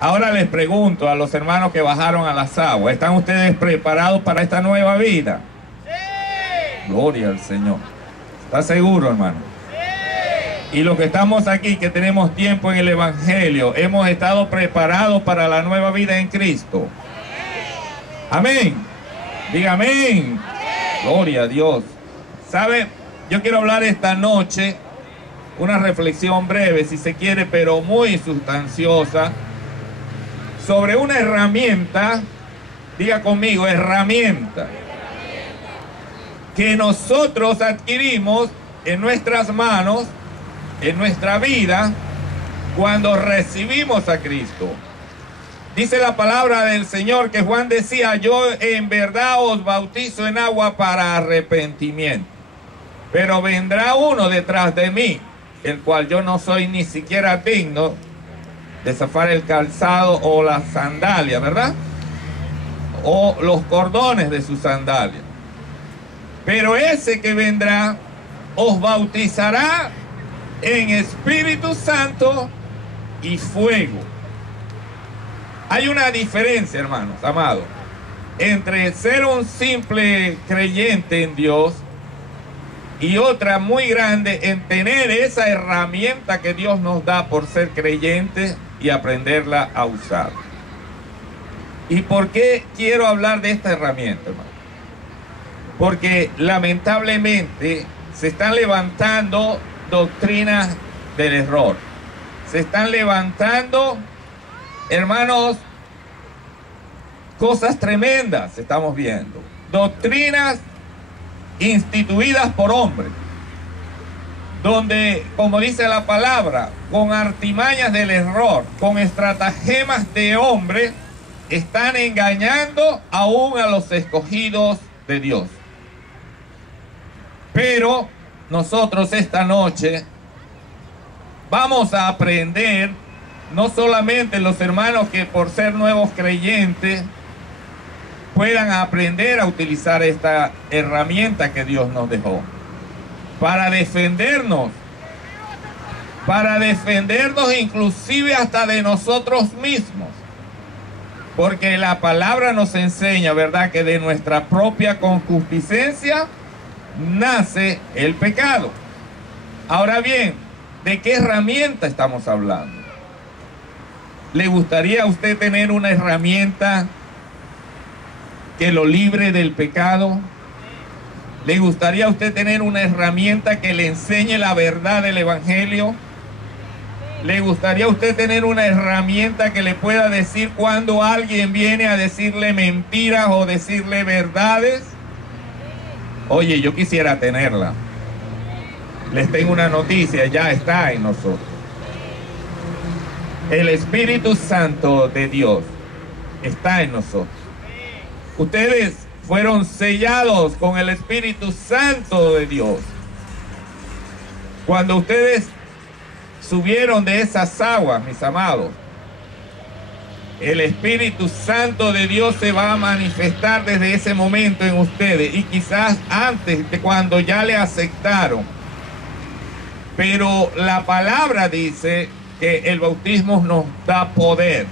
Ahora les pregunto a los hermanos que bajaron a las aguas, ¿están ustedes preparados para esta nueva vida? Sí. Gloria al Señor. ¿Está seguro, hermano? Sí. Y los que estamos aquí, que tenemos tiempo en el Evangelio, ¿hemos estado preparados para la nueva vida en Cristo? Sí. Amén. Diga amén. Sí. Gloria a Dios. ¿Sabe? Yo quiero hablar esta noche, una reflexión breve, si se quiere, pero muy sustanciosa, sobre una herramienta, diga conmigo, herramienta, que nosotros adquirimos en nuestras manos, en nuestra vida, cuando recibimos a Cristo. Dice la palabra del Señor que Juan decía, yo en verdad os bautizo en agua para arrepentimiento, pero vendrá uno detrás de mí, el cual yo no soy ni siquiera digno de zafar el calzado o las sandalias, ¿verdad? O los cordones de sus sandalias. Pero ese que vendrá os bautizará en Espíritu Santo y fuego. Hay una diferencia, hermanos, amados, entre ser un simple creyente en Dios y otra muy grande en tener esa herramienta que Dios nos da por ser creyentes y aprenderla a usar. ¿Y por qué quiero hablar de esta herramienta, hermano? Porque lamentablemente se están levantando doctrinas del error. Se están levantando, hermanos, cosas tremendas estamos viendo. Doctrinas instituidas por hombres, donde, como dice la palabra, con artimañas del error, con estratagemas de hombre, están engañando aún a los escogidos de Dios. Pero nosotros esta noche vamos a aprender, no solamente los hermanos que por ser nuevos creyentes puedan aprender a utilizar esta herramienta que Dios nos dejó para defendernos inclusive hasta de nosotros mismos, porque la palabra nos enseña, ¿verdad?, que de nuestra propia concupiscencia nace el pecado. Ahora bien, ¿de qué herramienta estamos hablando? ¿Le gustaría a usted tener una herramienta que lo libre del pecado? ¿Le gustaría a usted tener una herramienta que le enseñe la verdad del Evangelio? ¿Le gustaría a usted tener una herramienta que le pueda decir cuando alguien viene a decirle mentiras o decirle verdades? Oye, yo quisiera tenerla. Les tengo una noticia, ya está en nosotros. El Espíritu Santo de Dios está en nosotros. Ustedes fueron sellados con el Espíritu Santo de Dios. Cuando ustedes subieron de esas aguas, mis amados, el Espíritu Santo de Dios se va a manifestar desde ese momento en ustedes y quizás antes de cuando ya le aceptaron. Pero la palabra dice que el bautismo nos da poder,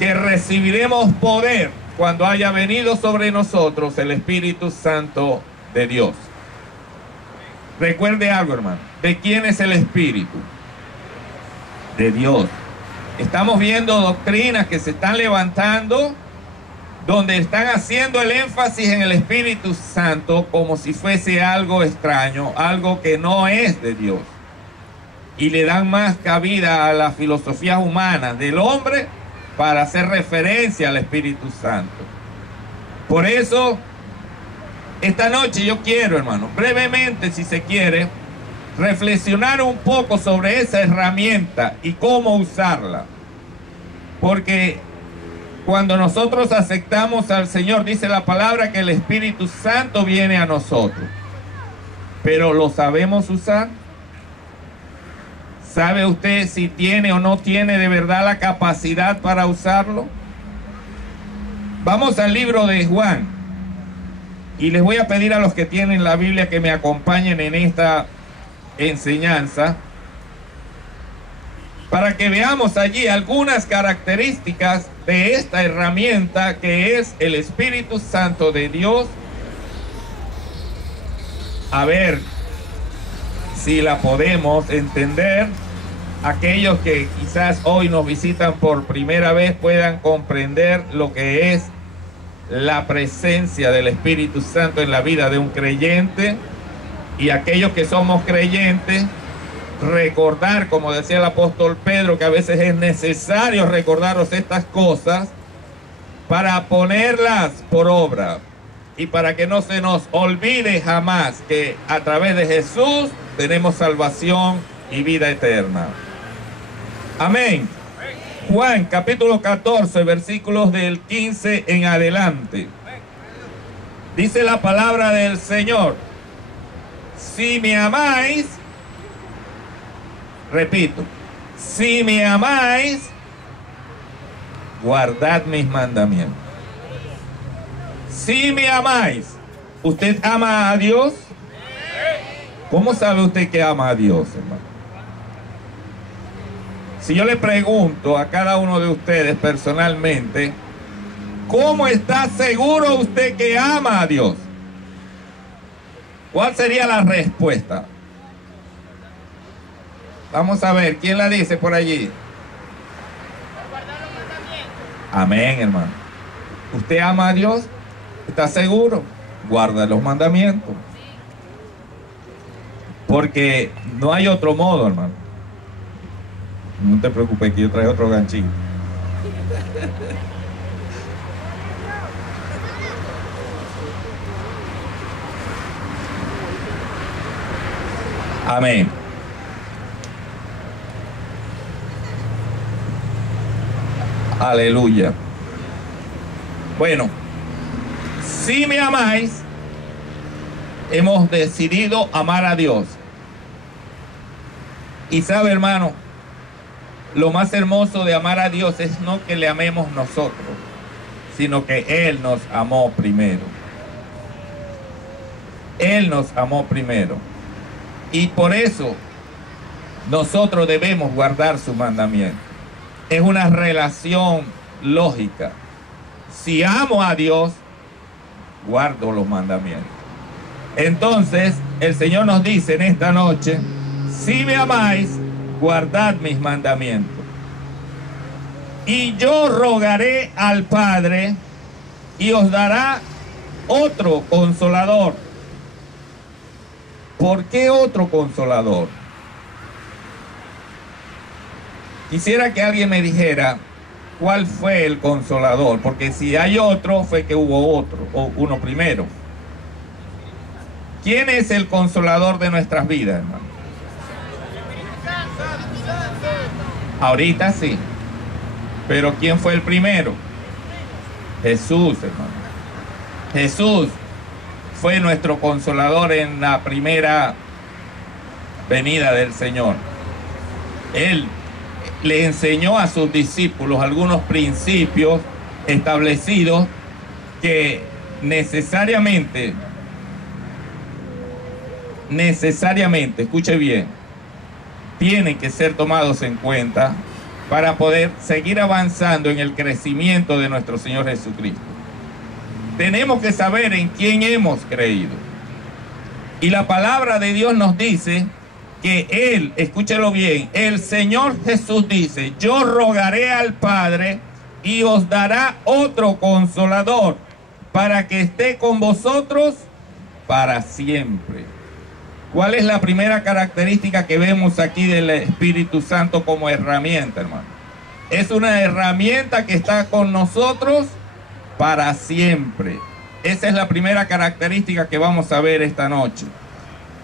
que recibiremos poder cuando haya venido sobre nosotros el Espíritu Santo de Dios. Recuerde algo, hermano. ¿De quién es el Espíritu? De Dios. Estamos viendo doctrinas que se están levantando, donde están haciendo el énfasis en el Espíritu Santo como si fuese algo extraño, algo que no es de Dios. Y le dan más cabida a las filosofías humanas del hombre para hacer referencia al Espíritu Santo. Por eso, esta noche yo quiero, hermano, brevemente, si se quiere, reflexionar un poco sobre esa herramienta y cómo usarla. Porque cuando nosotros aceptamos al Señor, dice la palabra que el Espíritu Santo viene a nosotros. Pero ¿lo sabemos usar? ¿Sabe usted si tiene o no tiene de verdad la capacidad para usarlo? Vamos al libro de Juan. Y les voy a pedir a los que tienen la Biblia que me acompañen en esta enseñanza. para que veamos allí algunas características de esta herramienta que es el Espíritu Santo de Dios. A ver si la podemos entender. Aquellos que quizás hoy nos visitan por primera vez puedan comprender lo que es la presencia del Espíritu Santo en la vida de un creyente, y aquellos que somos creyentes, recordar, como decía el apóstol Pedro, que a veces es necesario recordaros estas cosas para ponerlas por obra y para que no se nos olvide jamás que a través de Jesús tenemos salvación y vida eterna. Amén. Juan capítulo 14, versículos del 15 en adelante. Dice la palabra del Señor: si me amáis, repito, si me amáis, guardad mis mandamientos. Si me amáis, ¿usted ama a Dios? ¿Cómo sabe usted que ama a Dios, hermano? Si yo le pregunto a cada uno de ustedes personalmente, ¿cómo está seguro usted que ama a Dios? ¿Cuál sería la respuesta? Vamos a ver, ¿quién la dice por allí? Amén, hermano. ¿Usted ama a Dios? ¿Está seguro? Guarda los mandamientos. Porque no hay otro modo, hermano. No te preocupes que yo traigo otro ganchito. Amén. Aleluya. Bueno, si me amáis, hemos decidido amar a Dios. Y sabe, hermano, lo más hermoso de amar a Dios es no que le amemos nosotros, sino que Él nos amó primero. Él nos amó primero. Y por eso nosotros debemos guardar su mandamiento. Es una relación lógica. Si amo a Dios, guardo los mandamientos. Entonces, el Señor nos dice en esta noche: si me amáis, guardad mis mandamientos. Y yo rogaré al Padre y os dará otro consolador. ¿Por qué otro consolador? Quisiera que alguien me dijera cuál fue el consolador, porque si hay otro, fue que hubo otro, o uno primero. ¿Quién es el consolador de nuestras vidas, hermano? Ahorita sí. Pero ¿quién fue el primero? Jesús, hermano. Jesús fue nuestro consolador en la primera venida del Señor. Él le enseñó a sus discípulos algunos principios establecidos que necesariamente, escuche bien, tienen que ser tomados en cuenta para poder seguir avanzando en el crecimiento de nuestro Señor Jesucristo. Tenemos que saber en quién hemos creído. Y la palabra de Dios nos dice que Él, escúchelo bien, el Señor Jesús dice: yo rogaré al Padre y os dará otro consolador para que esté con vosotros para siempre. ¿Cuál es la primera característica que vemos aquí del Espíritu Santo como herramienta, hermano? Es una herramienta que está con nosotros para siempre. Esa es la primera característica que vamos a ver esta noche.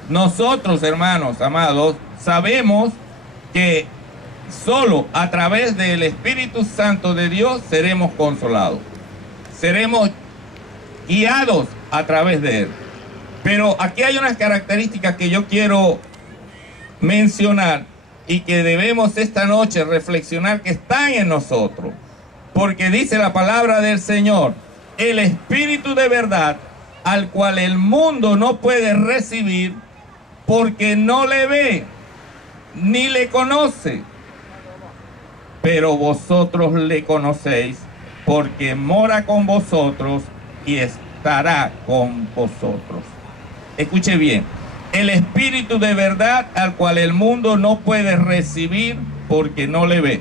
Nosotros, hermanos amados, sabemos que solo a través del Espíritu Santo de Dios seremos consolados. Seremos guiados a través de Él. Pero aquí hay unas características que yo quiero mencionar y que debemos esta noche reflexionar que están en nosotros. Porque dice la palabra del Señor: el Espíritu de verdad, al cual el mundo no puede recibir porque no le ve ni le conoce. pero vosotros le conocéis, porque mora con vosotros y estará con vosotros. Escuche bien, el Espíritu de verdad al cual el mundo no puede recibir porque no le ve.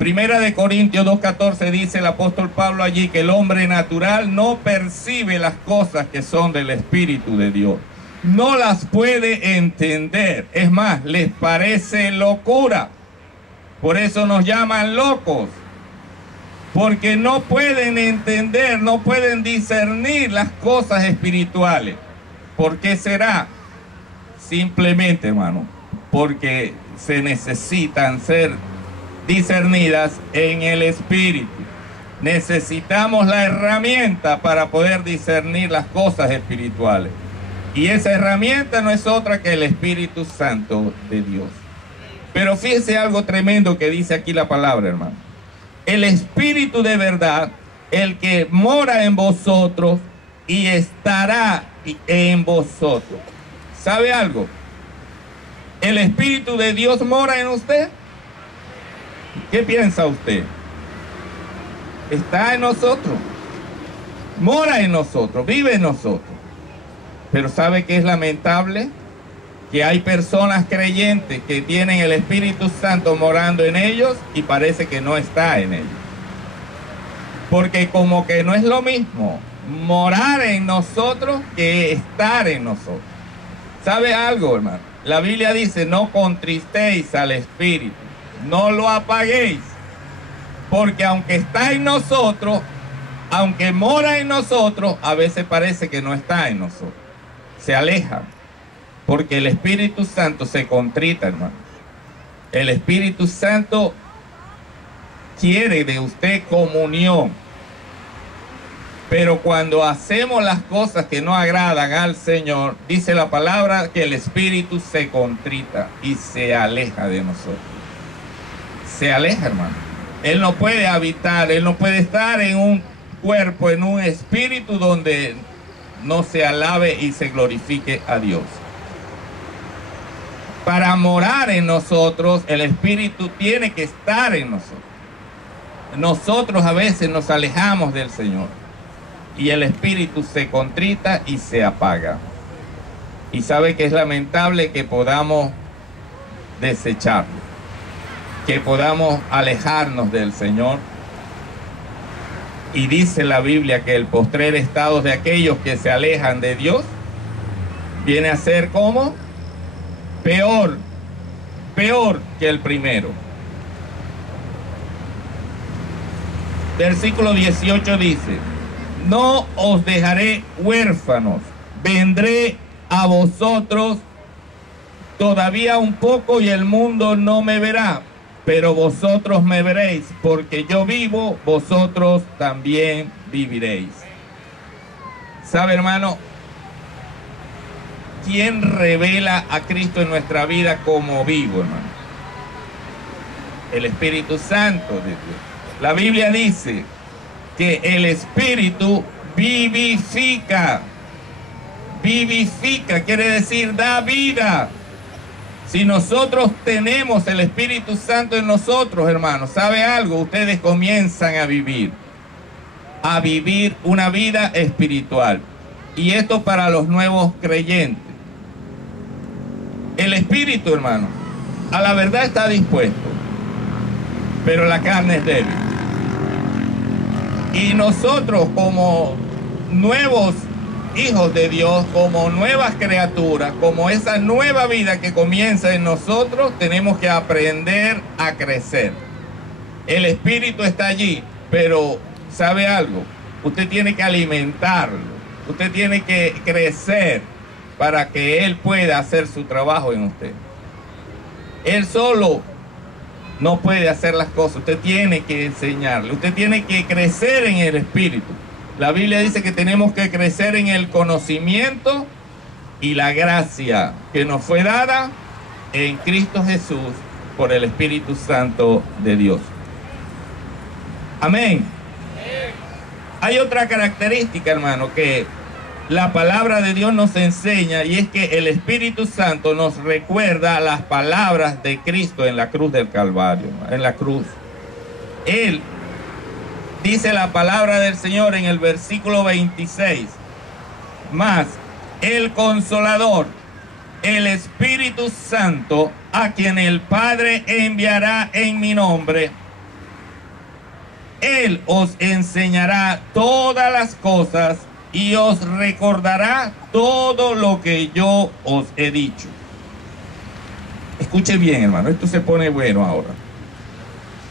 Primera de Corintios 2:14 dice el apóstol Pablo allí que el hombre natural no percibe las cosas que son del Espíritu de Dios. No las puede entender. Es más, les parece locura. Por eso nos llaman locos. Porque no pueden entender, no pueden discernir las cosas espirituales. ¿Por qué será? Simplemente, hermano, porque se necesitan ser discernidas en el Espíritu. Necesitamos la herramienta para poder discernir las cosas espirituales. Y esa herramienta no es otra que el Espíritu Santo de Dios. Pero fíjese algo tremendo que dice aquí la palabra, hermano. El Espíritu de verdad, el que mora en vosotros y estará en vosotros. ¿Sabe algo? ¿El Espíritu de Dios mora en usted? ¿Qué piensa usted? Está en nosotros. Mora en nosotros, vive en nosotros. Pero ¿sabe qué es lamentable? Que hay personas creyentes que tienen el Espíritu Santo morando en ellos y parece que no está en ellos. Porque como que no es lo mismo morar en nosotros que estar en nosotros. ¿Sabe algo, hermano? La Biblia dice, no contristéis al Espíritu, no lo apaguéis. Porque aunque está en nosotros, aunque mora en nosotros, a veces parece que no está en nosotros. Se aleja. Porque el Espíritu Santo se contrita, hermano. El Espíritu Santo quiere de usted comunión. Pero cuando hacemos las cosas que no agradan al Señor, dice la palabra que el Espíritu se contrita y se aleja de nosotros. Se aleja, hermano. Él no puede habitar, Él no puede estar en un cuerpo, en un espíritu donde no se alabe y se glorifique a Dios. Para morar en nosotros, el Espíritu tiene que estar en nosotros. Nosotros a veces nos alejamos del Señor y el Espíritu se contrita y se apaga. Y sabe que es lamentable que podamos desecharlo, que podamos alejarnos del Señor. Y dice la Biblia que el postrer estado de aquellos que se alejan de Dios viene a ser como peor que el primero. Versículo 18 dice, no os dejaré huérfanos, vendré a vosotros todavía un poco y el mundo no me verá, pero vosotros me veréis, porque yo vivo, vosotros también viviréis. ¿Sabe, hermano? ¿Quién revela a Cristo en nuestra vida como vivo, hermano? El Espíritu Santo de Dios. La Biblia dice que el Espíritu vivifica. Vivifica, quiere decir da vida. Si nosotros tenemos el Espíritu Santo en nosotros, hermanos, ¿sabe algo? Ustedes comienzan a vivir una vida espiritual. Y esto para los nuevos creyentes. El Espíritu, hermano, a la verdad está dispuesto, pero la carne es débil. Y nosotros como nuevos hijos de Dios, como nuevas criaturas, como esa nueva vida que comienza en nosotros, tenemos que aprender a crecer. El Espíritu está allí, pero ¿sabe algo? Usted tiene que alimentarlo, usted tiene que crecer para que Él pueda hacer su trabajo en usted. Él solo no puede hacer las cosas, usted tiene que enseñarle, usted tiene que crecer en el Espíritu. La Biblia dice que tenemos que crecer en el conocimiento y la gracia que nos fue dada en Cristo Jesús por el Espíritu Santo de Dios. Amén. Hay otra característica, hermano, que la palabra de Dios nos enseña, y es que el Espíritu Santo nos recuerda las palabras de Cristo en la cruz del Calvario, en la cruz. Él, dice la palabra del Señor en el versículo 26, más el Consolador, el Espíritu Santo, a quien el Padre enviará en mi nombre, Él os enseñará todas las cosas y os recordará todo lo que yo os he dicho. Escuche bien, hermano, esto se pone bueno ahora.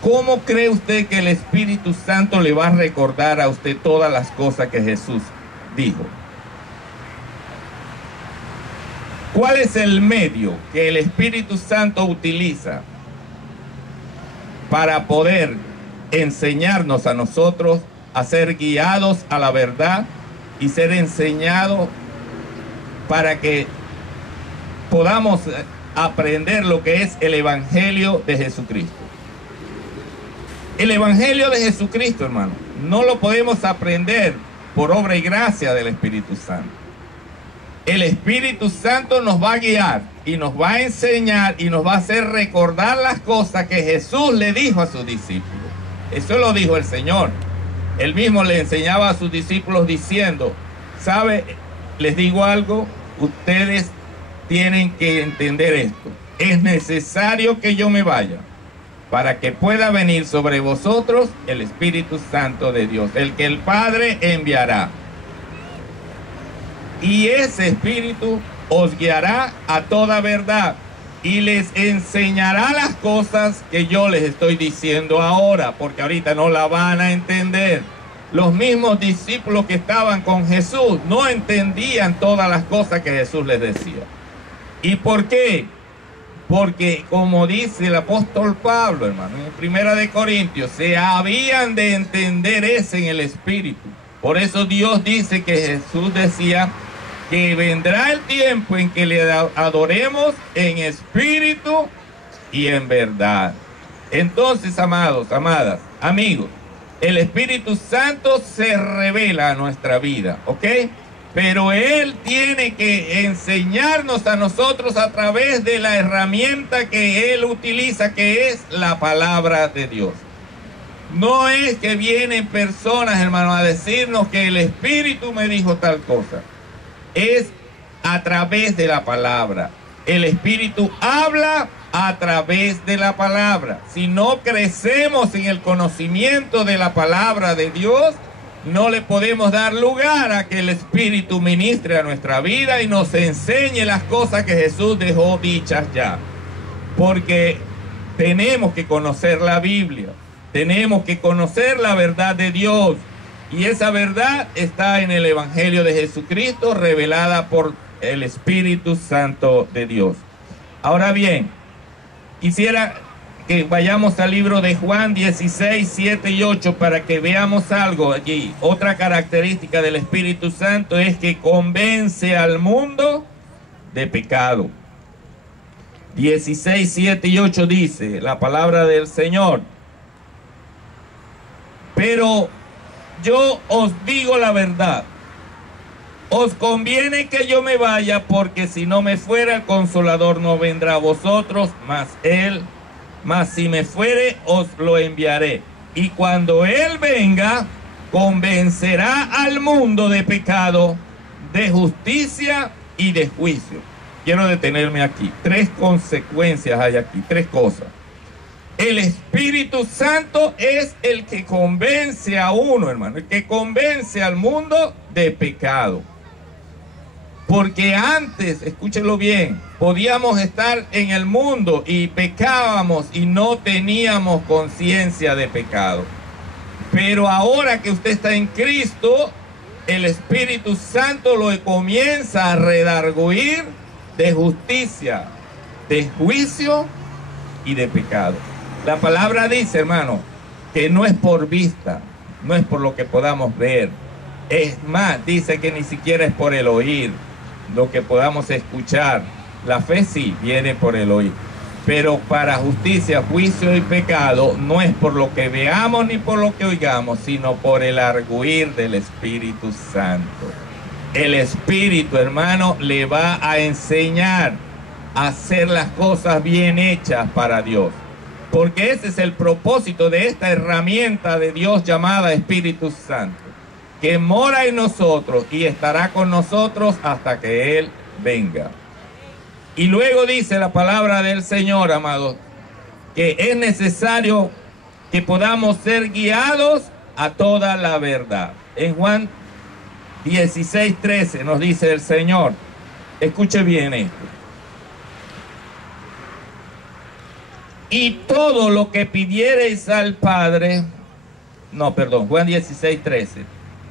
¿Cómo cree usted que el Espíritu Santo le va a recordar a usted todas las cosas que Jesús dijo? ¿Cuál es el medio que el Espíritu Santo utiliza para poder enseñarnos a nosotros a ser guiados a la verdad y ser enseñados para que podamos aprender lo que es el Evangelio de Jesucristo? El Evangelio de Jesucristo, hermano, no lo podemos aprender por obra y gracia del Espíritu Santo. El Espíritu Santo nos va a guiar y nos va a enseñar y nos va a hacer recordar las cosas que Jesús le dijo a sus discípulos. Eso lo dijo el Señor. Él mismo le enseñaba a sus discípulos diciendo, ¿sabe? Les digo algo, ustedes tienen que entender esto. Es necesario que yo me vaya para que pueda venir sobre vosotros el Espíritu Santo de Dios, el que el Padre enviará. Y ese Espíritu os guiará a toda verdad y les enseñará las cosas que yo les estoy diciendo ahora, porque ahorita no la van a entender. Los mismos discípulos que estaban con Jesús no entendían todas las cosas que Jesús les decía. ¿Y por qué? Porque, como dice el apóstol Pablo, hermano, en Primera de Corintios, se habían de entender eso en el Espíritu. Por eso Dios dice que Jesús decía que vendrá el tiempo en que le adoremos en espíritu y en verdad. Entonces, amados, amadas, amigos, el Espíritu Santo se revela a nuestra vida, ¿ok? Pero Él tiene que enseñarnos a nosotros a través de la herramienta que Él utiliza, que es la palabra de Dios. No es que vienen personas, hermanos, a decirnos que el Espíritu me dijo tal cosa. Es a través de la palabra. El Espíritu habla a través de la palabra. Si no crecemos en el conocimiento de la palabra de Dios, no le podemos dar lugar a que el Espíritu ministre a nuestra vida y nos enseñe las cosas que Jesús dejó dichas ya. Porque tenemos que conocer la Biblia, tenemos que conocer la verdad de Dios. Y esa verdad está en el Evangelio de Jesucristo, revelada por el Espíritu Santo de Dios. Ahora bien, quisiera que vayamos al libro de Juan 16, 7 y 8 para que veamos algo allí. Otra característica del Espíritu Santo es que convence al mundo de pecado. 16, 7 y 8 dice la palabra del Señor: pero yo os digo la verdad, os conviene que yo me vaya, porque si no me fuera, el Consolador no vendrá a vosotros, mas si me fuere, os lo enviaré. Y cuando Él venga, convencerá al mundo de pecado, de justicia y de juicio. Quiero detenerme aquí. 3 consecuencias hay aquí, 3 cosas. El Espíritu Santo es el que convence a uno, hermano, el que convence al mundo de pecado. Porque antes, escúchelo bien, podíamos estar en el mundo y pecábamos y no teníamos conciencia de pecado. Pero ahora que usted está en Cristo, el Espíritu Santo lo comienza a redarguir de justicia, de juicio y de pecado. La palabra dice, hermano, que no es por vista, no es por lo que podamos ver. Es más, dice que ni siquiera es por el oír, lo que podamos escuchar. La fe sí viene por el oír. Pero para justicia, juicio y pecado no es por lo que veamos ni por lo que oigamos, sino por el arguir del Espíritu Santo. El Espíritu, hermano, le va a enseñar a hacer las cosas bien hechas para Dios. Porque ese es el propósito de esta herramienta de Dios llamada Espíritu Santo, que mora en nosotros y estará con nosotros hasta que Él venga. Y luego dice la palabra del Señor, amados, que es necesario que podamos ser guiados a toda la verdad. En Juan 16:13 nos dice el Señor, escuche bien esto: y todo lo que pidiereis al Padre, Juan 16:13,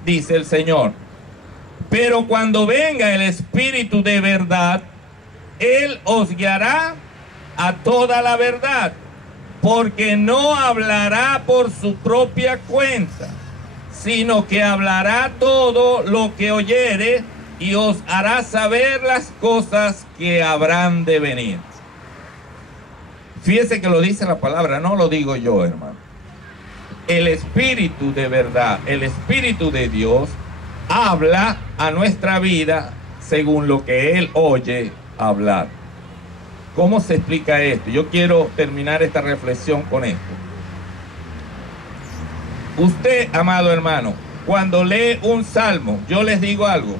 dice el Señor, pero cuando venga el Espíritu de verdad, Él os guiará a toda la verdad, porque no hablará por su propia cuenta, sino que hablará todo lo que oyere y os hará saber las cosas que habrán de venir. Fíjese que lo dice la palabra, no lo digo yo, hermano. El Espíritu de verdad, el Espíritu de Dios, habla a nuestra vida según lo que Él oye hablar. ¿Cómo se explica esto? Yo quiero terminar esta reflexión con esto. Usted, amado hermano, cuando lee un salmo, yo les digo algo.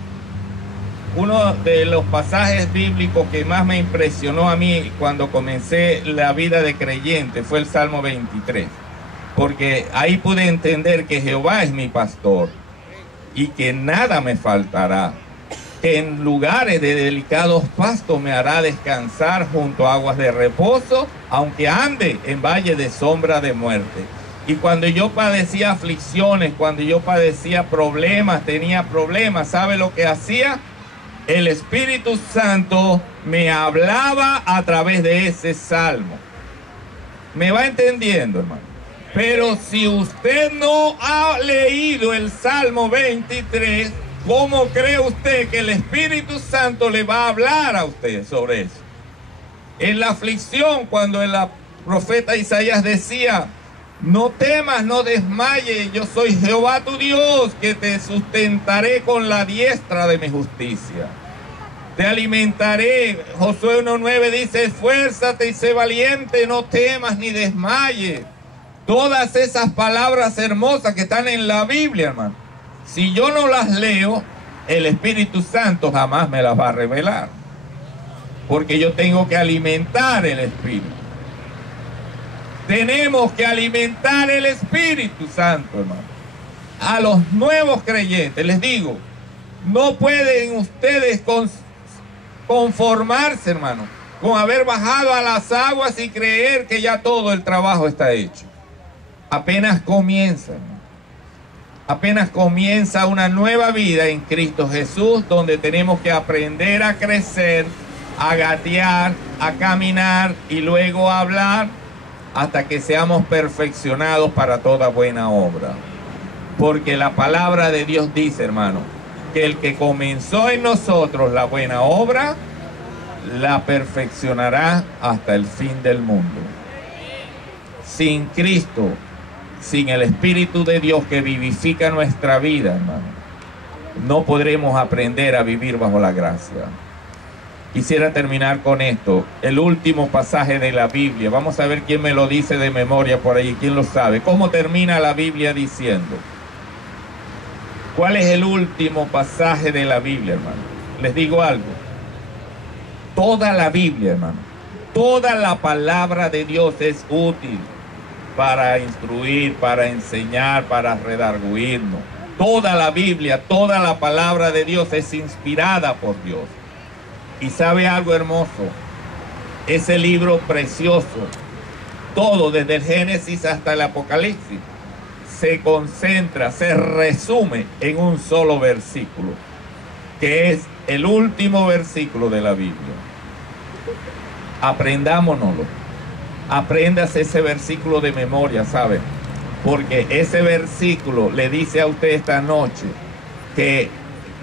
Uno de los pasajes bíblicos que más me impresionó a mí cuando comencé la vida de creyente fue el Salmo 23. Porque ahí pude entender que Jehová es mi pastor y que nada me faltará. Que en lugares de delicados pastos me hará descansar junto a aguas de reposo, aunque ande en valle de sombra de muerte. Y cuando yo padecía aflicciones, cuando yo padecía problemas, tenía problemas, ¿sabe lo que hacía? El Espíritu Santo me hablaba a través de ese salmo. ¿Me va entendiendo, hermano? Pero si usted no ha leído el Salmo 23, ¿cómo cree usted que el Espíritu Santo le va a hablar a usted sobre eso? En la aflicción, cuando el profeta Isaías decía, no temas, no desmayes, yo soy Jehová tu Dios, que te sustentaré con la diestra de mi justicia. Te alimentaré. Josué 1:9 dice, esfuérzate y sé valiente, no temas ni desmayes. Todas esas palabras hermosas que están en la Biblia, hermano. Si yo no las leo, el Espíritu Santo jamás me las va a revelar. Porque yo tengo que alimentar el Espíritu. Tenemos que alimentar el Espíritu Santo, hermano. A los nuevos creyentes les digo, no pueden ustedes conformarse, hermano, con haber bajado a las aguas y creer que ya todo el trabajo está hecho. Apenas comienza, hermano. Apenas comienza una nueva vida en Cristo Jesús, donde tenemos que aprender a crecer, a gatear, a caminar y luego a hablar hasta que seamos perfeccionados para toda buena obra. Porque la palabra de Dios dice, hermano, que el que comenzó en nosotros la buena obra, la perfeccionará hasta el fin del mundo. Sin Cristo, sin el Espíritu de Dios que vivifica nuestra vida, hermano, no podremos aprender a vivir bajo la gracia. Quisiera terminar con esto, el último pasaje de la Biblia. Vamos a ver quién me lo dice de memoria por ahí, quién lo sabe. ¿Cómo termina la Biblia diciendo? ¿Cuál es el último pasaje de la Biblia, hermano? Les digo algo. Toda la Biblia, hermano, toda la palabra de Dios es útil para instruir, para enseñar, para redarguirnos. Toda la Biblia, toda la palabra de Dios es inspirada por Dios. Y sabe algo hermoso, ese libro precioso, todo desde el Génesis hasta el Apocalipsis, se concentra, se resume en un solo versículo, que es el último versículo de la Biblia. Aprendámonoslo. Apréndase ese versículo de memoria, ¿sabe? Porque ese versículo le dice a usted esta noche que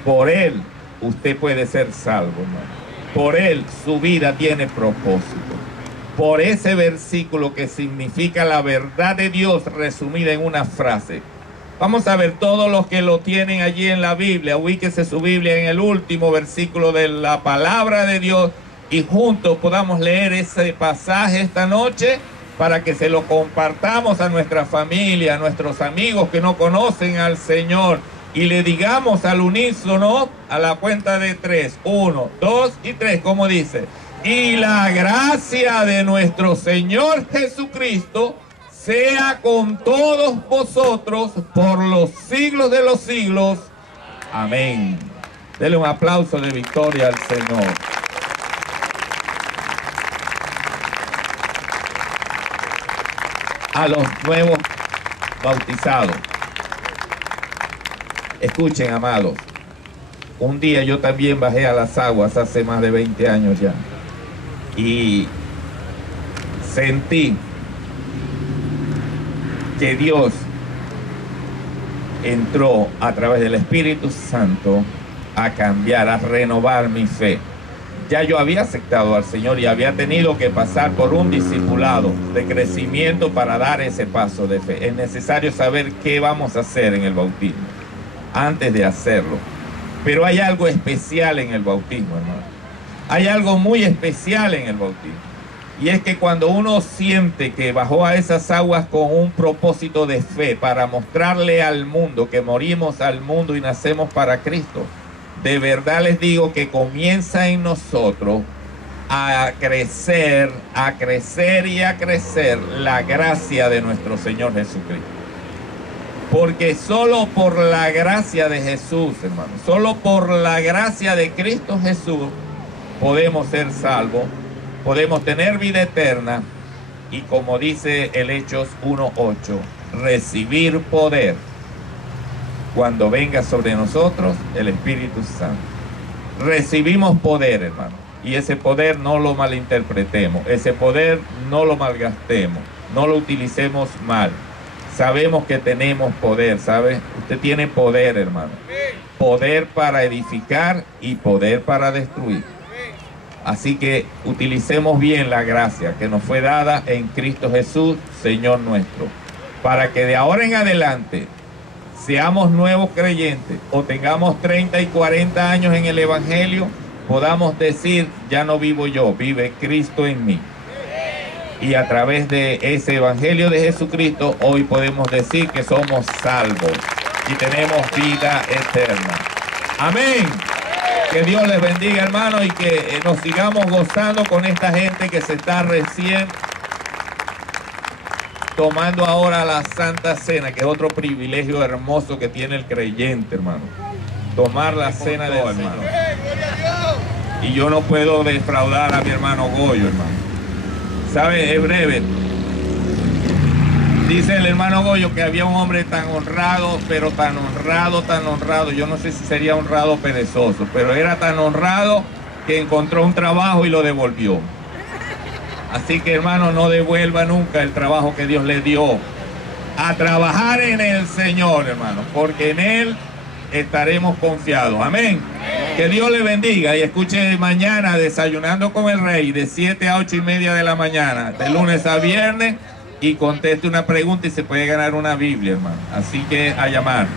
por él usted puede ser salvo, hermano. Por él su vida tiene propósito. Por ese versículo que significa la verdad de Dios resumida en una frase. Vamos a ver, todos los que lo tienen allí en la Biblia, ubíquese su Biblia en el último versículo de la palabra de Dios y juntos podamos leer ese pasaje esta noche para que se lo compartamos a nuestra familia, a nuestros amigos que no conocen al Señor, y le digamos al unísono a la cuenta de 3, 1, 2 y 3, como dice: y la gracia de nuestro Señor Jesucristo sea con todos vosotros por los siglos de los siglos. Amén. Dele un aplauso de victoria al Señor. A los nuevos bautizados, escuchen, amados, un día yo también bajé a las aguas hace más de 20 años ya, y sentí que Dios entró a través del Espíritu Santo a cambiar, a renovar mi fe. Ya yo había aceptado al Señor y había tenido que pasar por un discipulado de crecimiento para dar ese paso de fe. Es necesario saber qué vamos a hacer en el bautismo antes de hacerlo. Pero hay algo especial en el bautismo, hermano. Hay algo muy especial en el bautismo. Y es que cuando uno siente que bajó a esas aguas con un propósito de fe para mostrarle al mundo que morimos al mundo y nacemos para Cristo, de verdad les digo que comienza en nosotros a crecer y a crecer la gracia de nuestro Señor Jesucristo. Porque solo por la gracia de Jesús, hermano, solo por la gracia de Cristo Jesús podemos ser salvos, podemos tener vida eterna y, como dice el Hechos 1:8, recibir poder cuando venga sobre nosotros el Espíritu Santo. Recibimos poder, hermano, y ese poder no lo malinterpretemos, ese poder no lo malgastemos, no lo utilicemos mal. Sabemos que tenemos poder, ¿sabe? Usted tiene poder, hermano. Poder para edificar y poder para destruir. Así que utilicemos bien la gracia que nos fue dada en Cristo Jesús, Señor nuestro, para que de ahora en adelante seamos nuevos creyentes o tengamos 30 y 40 años en el Evangelio, podamos decir: ya no vivo yo, vive Cristo en mí. Y a través de ese Evangelio de Jesucristo, hoy podemos decir que somos salvos y tenemos vida eterna. Amén. Que Dios les bendiga, hermano, y que nos sigamos gozando con esta gente que se está recién tomando ahora la Santa Cena, que es otro privilegio hermoso que tiene el creyente, hermano. Tomar la cena del hermano. Y yo no puedo defraudar a mi hermano Goyo, hermano. ¿Sabe? Es breve. Dice el hermano Goyo que había un hombre tan honrado, pero tan honrado. Yo no sé si sería honrado o perezoso, pero era tan honrado que encontró un trabajo y lo devolvió. Así que, hermano, no devuelva nunca el trabajo que Dios le dio. A trabajar en el Señor, hermano, porque en Él estaremos confiados. Amén. Que Dios le bendiga y escuche mañana Desayunando con el Rey de 7 a 8 y media de la mañana, de lunes a viernes, y conteste una pregunta y se puede ganar una Biblia, hermano. Así que a llamar.